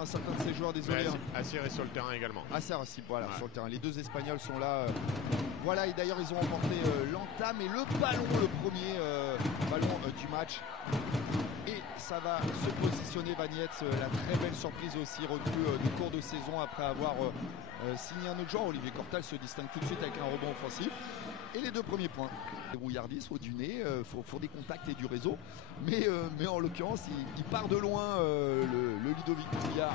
un certain de ces joueurs, désolé. Assir est sur le terrain également. Assir aussi, voilà, sur le terrain. Les deux Espagnols sont là. Voilà, et d'ailleurs, ils ont remporté l'entame et le ballon, le premier ballon du match. Et ça va se positionner, Vagnets, la très belle surprise aussi, recrue de cours de saison après avoir signé un autre joueur. Olivier Cortal se distingue tout de suite avec un rebond offensif. Et les deux premiers points. Rouillardis, faut du nez, faut des contacts et du réseau. Mais en l'occurrence, il part de loin, le Ludovic Bouillard.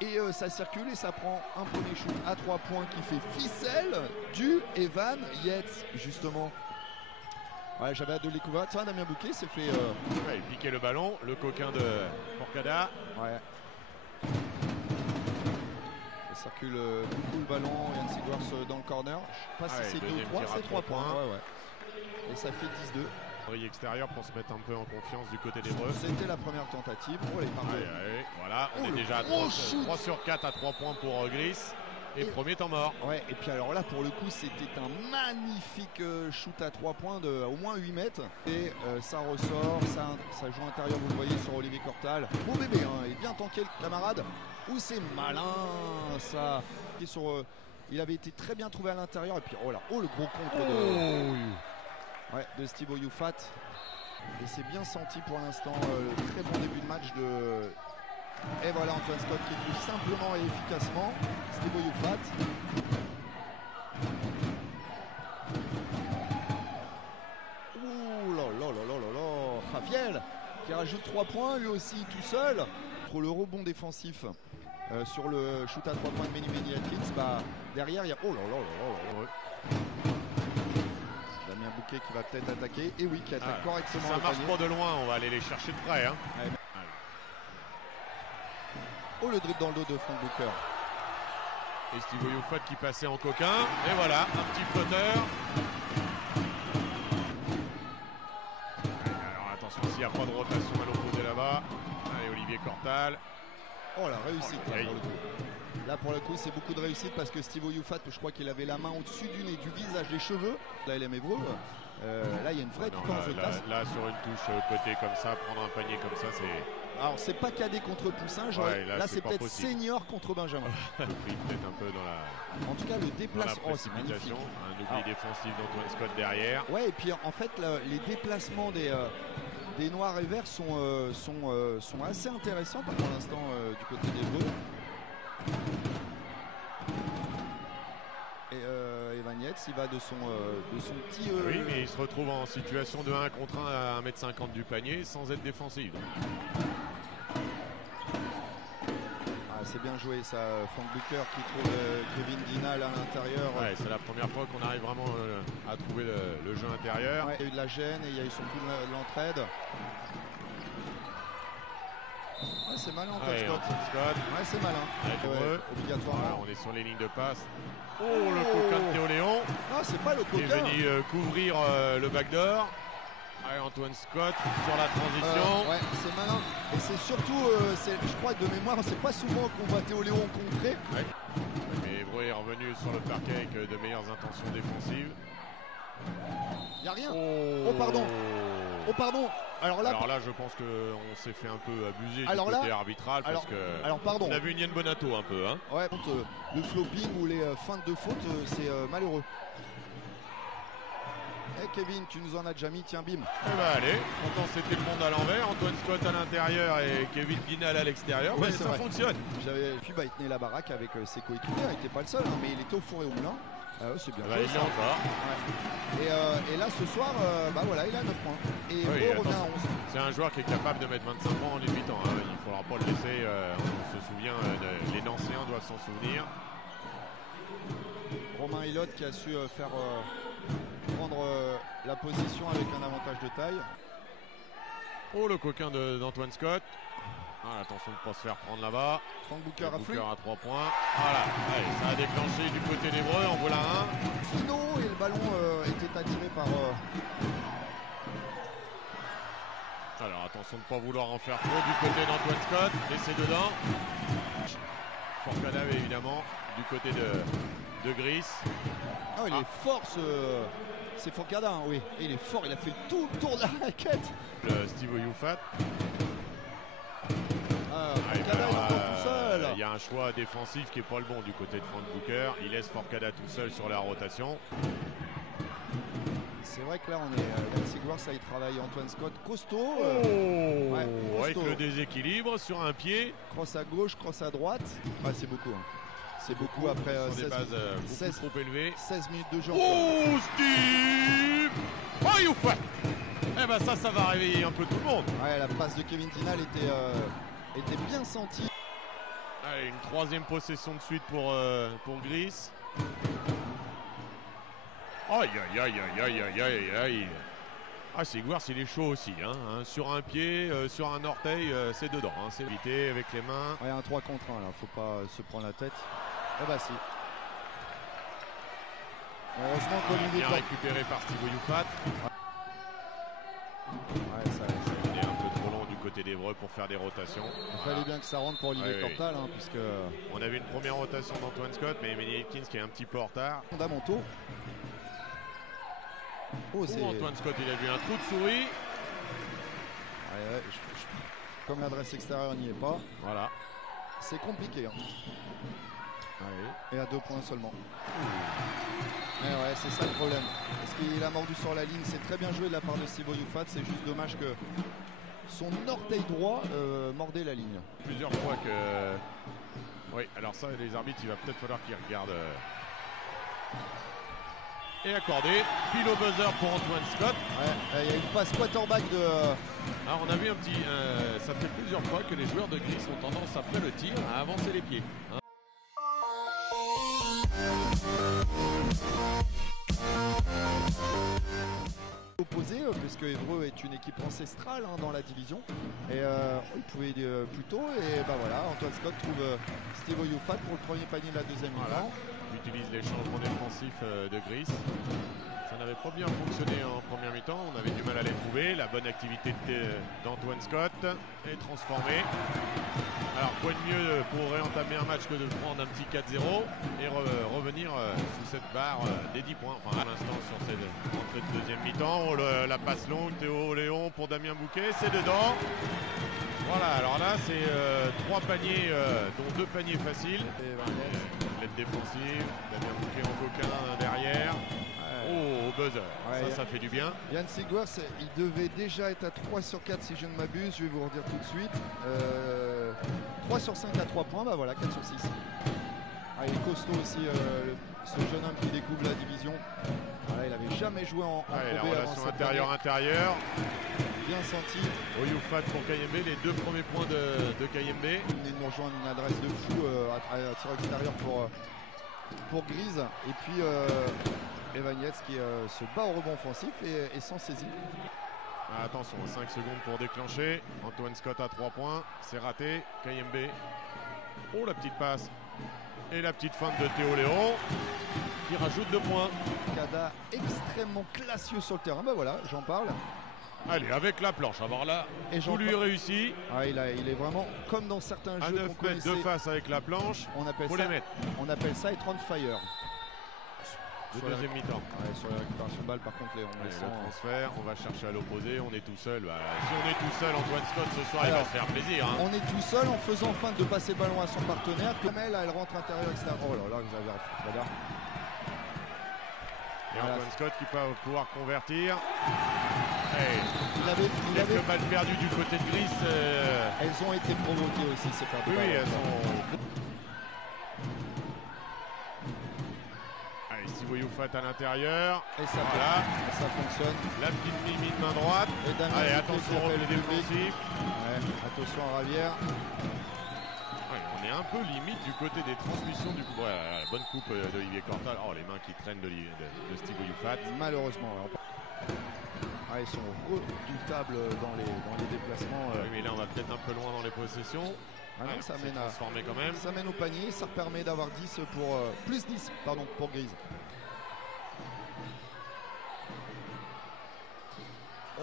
Et ça circule et ça prend un premier shoot à 3 points qui fait ficelle du Evan Yates, justement. Ouais, j'avais hâte de le découvrir. Tiens, Damien Bouquet s'est fait... Ouais, il piquait le ballon, le coquin de Forcada. Ouais. Ça circule beaucoup le ballon. Yann Sigwars dans le corner. Je ne sais pas si c'est 2 ou 3, c'est 3 points. Ouais. Et ça fait 10-2. Extérieur pour se mettre un peu en confiance du côté des Breux. C'était la première tentative. Oh, les voilà, on est déjà à 3 sur 4 à 3 points pour Gris. Et premier temps mort. Ouais, et puis alors là, pour le coup, c'était un magnifique shoot à 3 points de au moins 8 mètres. Et ça ressort, ça joue intérieur, vous le voyez sur Olivier Cortal. Beau bébé, hein, il est bien tanké le camarade. Ouh, c'est malin, ça. Et il avait été très bien trouvé à l'intérieur. Et puis, oh là, le gros contre de Steve Oyufat. Et c'est bien senti pour l'instant, le très bon début de match de... Et voilà Antoine Scott qui trouve simplement et efficacement Steve Oyufat. Ouh là là là là là là. Faviel qui rajoute 3 points lui aussi tout seul. Pour le rebond défensif sur le shoot à 3 points de Meni Atkins, bah derrière il y a... Oh là là là là là. Damien Bouquet qui va peut-être attaquer. Et oui, qui attaque correctement. Ça marche pas de loin, on va aller les chercher de près. Hein. Ouais. Oh, le dribble dans le dos de Frank Booker. Et Steve Oyufat qui passait en coquin. Et voilà, un petit flotteur. Alors attention, s'il n'y a pas de rotation à l'opposé là-bas. Allez, Olivier Cortal. Oh, la réussite là, pour le coup. Là, pour le coup, c'est beaucoup de réussite parce que Steve Oyufat, je crois qu'il avait la main au-dessus du nez, du visage, des cheveux. Là, il aime Évreux. Là, il y a une vraie différence de classe. Là, sur une touche côté comme ça, prendre un panier comme ça, c'est... Alors, c'est pas cadet contre Poussin. Là, c'est peut-être senior contre Benjamin. Peut-être un peu dans la... En tout cas, le déplacement... Oh, c'est magnifique. Un oubli défensif d'Antoine Scott derrière. Ouais, et puis, en fait, les déplacements des Noirs et Verts sont assez intéressants pour l'instant du côté des Bleus. Et Evan Yates, il va de son petit... Oui, mais il se retrouve en situation de 1 contre 1 à 1m50 du panier sans être défensif. C'est bien joué ça, Frank Booker qui trouve Kevin Guinal à l'intérieur. Ouais, c'est la première fois qu'on arrive vraiment à trouver le jeu intérieur. Ouais, il y a eu de la gêne et il y a eu son coup de l'entraide. Ouais, c'est malin Antoine Scott. Ouais, c'est malin. Obligatoirement. On est sur les lignes de passe. Oh, le coquin de Théo Léon. Non, c'est pas le coquin. Qui est venu couvrir le backdoor. Ouais, Antoine Scott sur la transition. Ouais, c'est malin. Et c'est surtout, je crois que de mémoire, c'est pas souvent qu'on voit Théo Léon contrer. Ouais. Mais Évreux est revenu sur le parquet avec de meilleures intentions défensives. Il n'y a rien. Oh, pardon. Oh, pardon. Alors là, je pense qu'on s'est fait un peu abuser du côté arbitral. Parce que pardon. On a vu Nien Bonato un peu. Hein. Ouais, le flopping ou les feintes de faute, c'est malheureux. Kevin, tu nous en as déjà mis, tiens bim. Allez, pourtant c'était le monde à l'envers, Antoine Scott à l'intérieur et Kevin Guinal à l'extérieur, ouais, ça fonctionne. Puis il tenait la baraque avec ses coéquipiers, il n'était pas le seul, mais il était au four et au moulin. C'est bien. Il est encore. Ouais. Et là ce soir, voilà, il a 9 points. Et revient à 11. C'est un joueur qui est capable de mettre 25 points en 18 ans, hein. Il ne faudra pas le laisser, on se souvient, les Nancéens doivent s'en souvenir. Romain Hilotte qui a su faire... prendre la position avec un avantage de taille. Oh, le coquin d'Antoine Scott. Attention de ne pas se faire prendre là-bas. Frank Booker à 3 points. Voilà, allez, ça a déclenché du côté d'Évreux, en voilà un. Fino, et le ballon était attiré par... Alors attention de ne pas vouloir en faire trop du côté d'Antoine Scott. Laissez dedans. Forcada évidemment du côté de Gris. Ah, il est fort c'est Forcada, hein, oui. Il est fort, il a fait tout le tour de la raquette. Steve Oyufat. un choix défensif qui n'est pas le bon du côté de Frank Booker. Il laisse Forcada tout seul sur la rotation. C'est vrai que là, on est. Yann Sigwar, ça y travaille. Antoine Scott, costaud. Avec le déséquilibre sur un pied. Cross à gauche, cross à droite. Ah, c'est beaucoup. Hein. C'est beaucoup après 16 trop élevées. 16 minutes de jeu. Oh, Steve! Oh, Youfat! Eh ben ça va réveiller un peu tout le monde. Ouais, la passe de Kevin Dinal était bien sentie. Allez, une troisième possession de suite pour Gris. Aïe, aïe, aïe, aïe, aïe, aïe, aïe. Ah, Sigwar, il est chaud aussi. Hein. Sur un pied, sur un orteil, c'est dedans. Hein. C'est évité avec les mains. Ouais, un 3 contre 1, là. Faut pas se prendre la tête. Eh bah si. Heureusement qu'on bien récupéré par Steve Youfat. Ouais, ça il est un peu trop long du côté d'Evreux pour faire des rotations. Il fallait bien que ça rentre pour Olivier Cortal, hein, puisque... On avait une première rotation d'Antoine Scott, mais Emily Atkins qui est un petit peu en retard. Fondamentaux. Antoine Scott, il a vu un trou de souris. Ouais, comme l'adresse extérieure n'y est pas. Voilà. C'est compliqué. Hein. Ouais. Et à 2 points seulement. Ouais, c'est ça le problème. Parce qu'il a mordu sur la ligne. C'est très bien joué de la part de Steve Youfat. C'est juste dommage que son orteil droit mordait la ligne. Plusieurs fois que... Oui, alors ça, les arbitres, il va peut-être falloir qu'ils regardent... Et accordé, pile au buzzer pour Antoine Scott. Ouais, il y a une passe quarterback de... Alors on a vu un petit... ça fait plusieurs fois que les joueurs de Gris ont tendance après le tir à avancer les pieds. Hein. Opposé, puisque Évreux est une équipe ancestrale dans la division. Et il pouvait plus tôt. Et bah voilà, Antoine Scott trouve Steve Youfat pour le premier panier de la deuxième mi-temps. Il utilise les changements défensifs de Gris. Ça n'avait pas bien fonctionné en première mi-temps. On avait du mal à les trouver. La bonne activité d'Antoine Scott est transformée. Alors quoi de mieux pour réentamer un match que de prendre un petit 4-0 et revenir sous cette barre des 10 points. Enfin à l'instant sur cette entrée de deuxième mi-temps. Oh, la passe longue, Théo Léon pour Damien Bouquet. C'est dedans. Voilà, alors là c'est 3 paniers, dont 2 paniers faciles. L'aide défensive, Damien Bouquet en coquin derrière. Oh, au buzzer, ça fait du bien. Yann Sigwar, il devait déjà être à 3 sur 4 si je ne m'abuse, je vais vous redire tout de suite. 3 sur 5 à 3 points, bah voilà, 4 sur 6. Ah, il est costaud aussi, ce jeune homme qui découvre la division. Voilà, il n'avait jamais joué en Pro B. La relation intérieure-intérieure. Bien senti. Youfat pour Kayembe, les 2 premiers points de Kayembe. Il venait de nous rejoindre une adresse de fou à tir extérieur pour Grise. Et puis Evagnetz qui se bat au rebond offensif et s'en saisit. Attention, 5 secondes pour déclencher. Antoine Scott à 3 points. C'est raté. Kayembe. Oh, la petite passe. Et la petite feinte de Théo Léon qui rajoute 2 points. Cada extrêmement classieux sur le terrain. Ben voilà, j'en parle. Allez, avec la planche, alors là, tout lui réussit. Ah, il est vraiment comme dans certains jeux. À 9 mètres de face avec la planche, faut les mettre. On appelle ça être on fire. De deuxième mi-temps. Ouais, sur la récupération de balle, par contre, le transfert, on va chercher à l'opposé, on est tout seul. Bah, si on est tout seul, Antoine Scott, ce soir, il va se faire plaisir. Hein. On est tout seul en faisant feinte de passer ballon à son partenaire. Kamel, elle rentre intérieur, etc. Oh là là, vous avez regarde. Et Antoine Scott qui va pouvoir convertir. Il avait balles perdues du côté de Gris. Elles ont été provoquées aussi, c'est pas Oui, elles sont... Allez, Steve Youfat à l'intérieur. Et ça, ça fonctionne. La petite mimine main droite. Allez, attention au repli défensif. Attention à Ravière. On est un peu limite du côté des transmissions du coup. La bonne coupe d'Olivier Cortal. Oh, les mains qui traînent de Steve Youfat. Malheureusement. Ils sont redoutables dans les déplacements. Oui, mais là, on va peut-être un peu loin dans les possessions. Non, ça mène quand même. Ça mène au panier. Ça permet d'avoir 10 pour plus 10 pardon, pour Grise. Oh.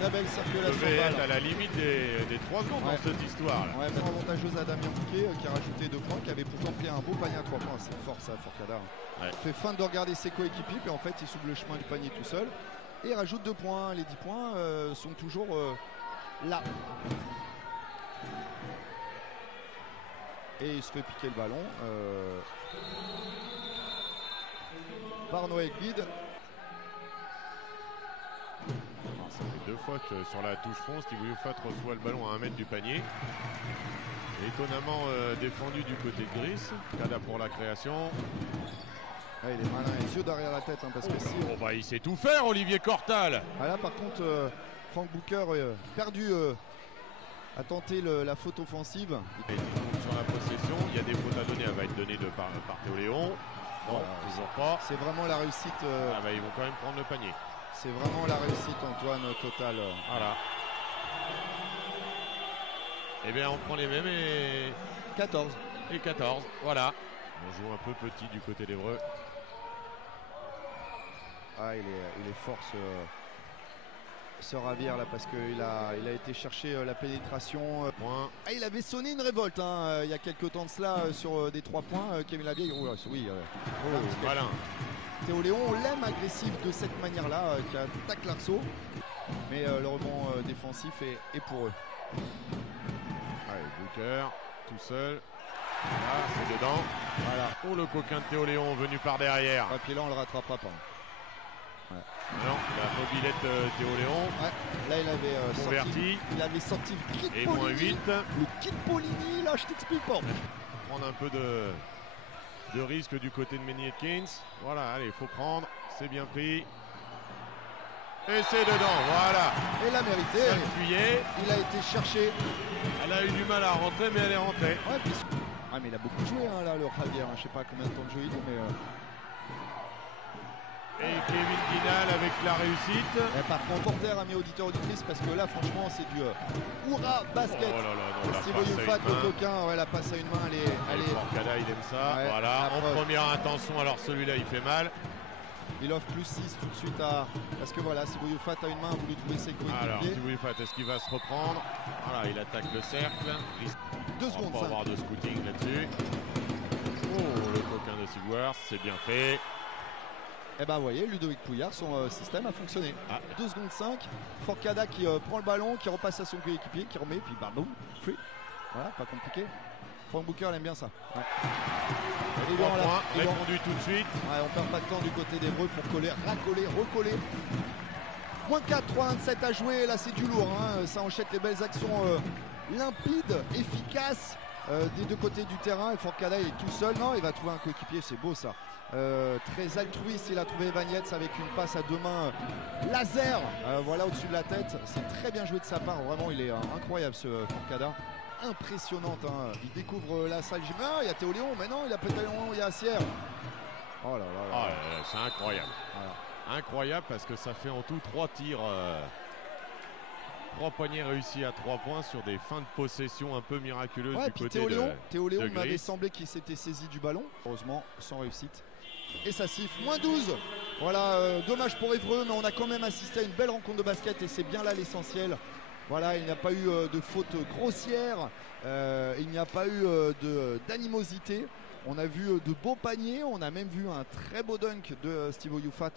Très belle circulation. Être à la limite des 3 secondes dans cette histoire. Ouais, avantageuse à Damien Bouquet qui a rajouté 2 points, qui avait pourtant pris un beau panier à 3 points. C'est fort ça, Forcada. Il fait fin de regarder ses coéquipiers, puis en fait il s'ouvre le chemin du panier tout seul. Et il rajoute 2 points. Les 10 points sont toujours là. Et il se fait piquer le ballon par Noé Guide. Ça fait 2 fois que sur la touche fond, Steve Youfat reçoit le ballon à 1 mètre du panier. Étonnamment défendu du côté de Gris. Cada pour la création. Ah, il est malin, les yeux derrière la tête, hein, parce que si... Oh bah il sait tout faire, Olivier Cortal. Ah là par contre, Frank Booker perdu à tenter la faute offensive. Et sur la possession, il y a des fautes à donner, elle va être donnée par Théo Léon. Non, toujours pas. C'est vraiment la réussite. Ah bah ils vont quand même prendre le panier. C'est vraiment la réussite, Antoine, totale. Voilà. Eh bien on prend les mêmes et 14. Et 14, voilà. On joue un peu petit du côté d'Évreux. Ah, il est fort ce Ravière là, parce qu'il a été chercher la pénétration. Ah, il avait sonné une révolte hein, il y a quelques temps de cela sur des 3 points. Camille Labie, oui. Malin. Théo Léon, on l'aime agressif de cette manière-là, qui attaque l'arceau. Mais le rebond défensif est pour eux. Allez, Booker, tout seul. Là, c'est dedans. Voilà. Oh, le coquin de Théo Léon venu par derrière. Et puis là, on le rattrapera pas. Ouais. Non, la mobilette Théo Léon. Ouais. Là, il avait sorti le kit et Polini. moins 8. Le kit Polini, là, je t'explique pas. Prendre un peu de risque du côté de Manny Atkins. Voilà, allez, il faut prendre. C'est bien pris. Et c'est dedans, voilà. Et la mérité. Ça le fuyait. Il a été cherché. Elle a eu du mal à rentrer, mais elle est rentrée. Ouais, mais il a beaucoup joué, hein, là, le Javier. Je sais pas combien de temps de jeu il est, mais... Et Kevin Guinal avec la réussite. Et par contre, porteur, amis auditeurs, auditrices, parce que là, franchement, c'est du hurrah basket. Oh là là, non, Steve Youfat, le coquin, ouais, la passe à une main, elle est... Forcada, il aime ça. Ouais, voilà, en première intention, alors celui-là, il fait mal. Il offre plus 6 tout de suite parce que voilà, Steve Youfat a une main, a voulu trouver ses coéquipiers. Alors, Steve Youfat, est-ce qu'il va se reprendre? Voilà, il attaque le cercle. 2 secondes. On va avoir de scouting là-dessus. Oh, le coquin de Silver, c'est bien fait. Et ben vous voyez, Ludovic Pouillard, son système a fonctionné. 2 secondes 5, Forcada qui prend le ballon, qui repasse à son coéquipier, qui remet, puis boum, free. Voilà, pas compliqué. Frank Booker, il aime bien ça. Ouais. Répondu tout de suite. Ouais, on perd pas de temps du côté d'Évreux pour coller, racoller, recoller. Moins 4, 3-1-7 à jouer, là c'est du lourd. Hein. Ça enchaîne les belles actions limpides, efficaces des 2 côtés du terrain. Et Forcada est tout seul. Non, il va trouver un coéquipier, c'est beau ça. Très altruiste, il a trouvé Vagnetz avec une passe à 2 mains laser, voilà au-dessus de la tête. C'est très bien joué de sa part, vraiment il est incroyable ce Forcada. Impressionnante, hein. Il découvre la salle. Ah, il y a Théo Léon, mais non, il a peut-être Léon, il y a Assière. Oh là là là. Oh là là, c'est incroyable. Voilà. Incroyable parce que ça fait en tout 3 tirs. 3 poignées réussis à 3 points sur des fins de possession un peu miraculeuses du côté Théo Léon de m'avait semblé qu'il s'était saisi du ballon. Heureusement, sans réussite. Et ça siffle. Moins 12. Voilà, dommage pour Évreux, mais on a quand même assisté à une belle rencontre de basket et c'est bien là l'essentiel. Voilà, il n'y a pas eu de faute grossière, il n'y a pas eu d'animosité. On a vu de beaux paniers, on a même vu un très beau dunk de Steve Youfat.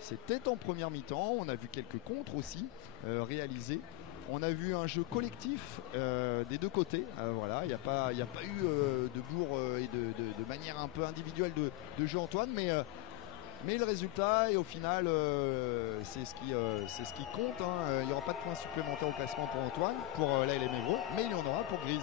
C'était en première mi-temps, on a vu quelques contres aussi réalisés. On a vu un jeu collectif des 2 côtés. Voilà, il n'y a pas eu de bourre et de manière un peu individuelle de jeu Antoine, mais le résultat et au final c'est ce qui compte. Hein. Il n'y aura pas de points supplémentaires au classement pour Antoine, pour l'ALM Évreux, mais il y en aura pour Grise.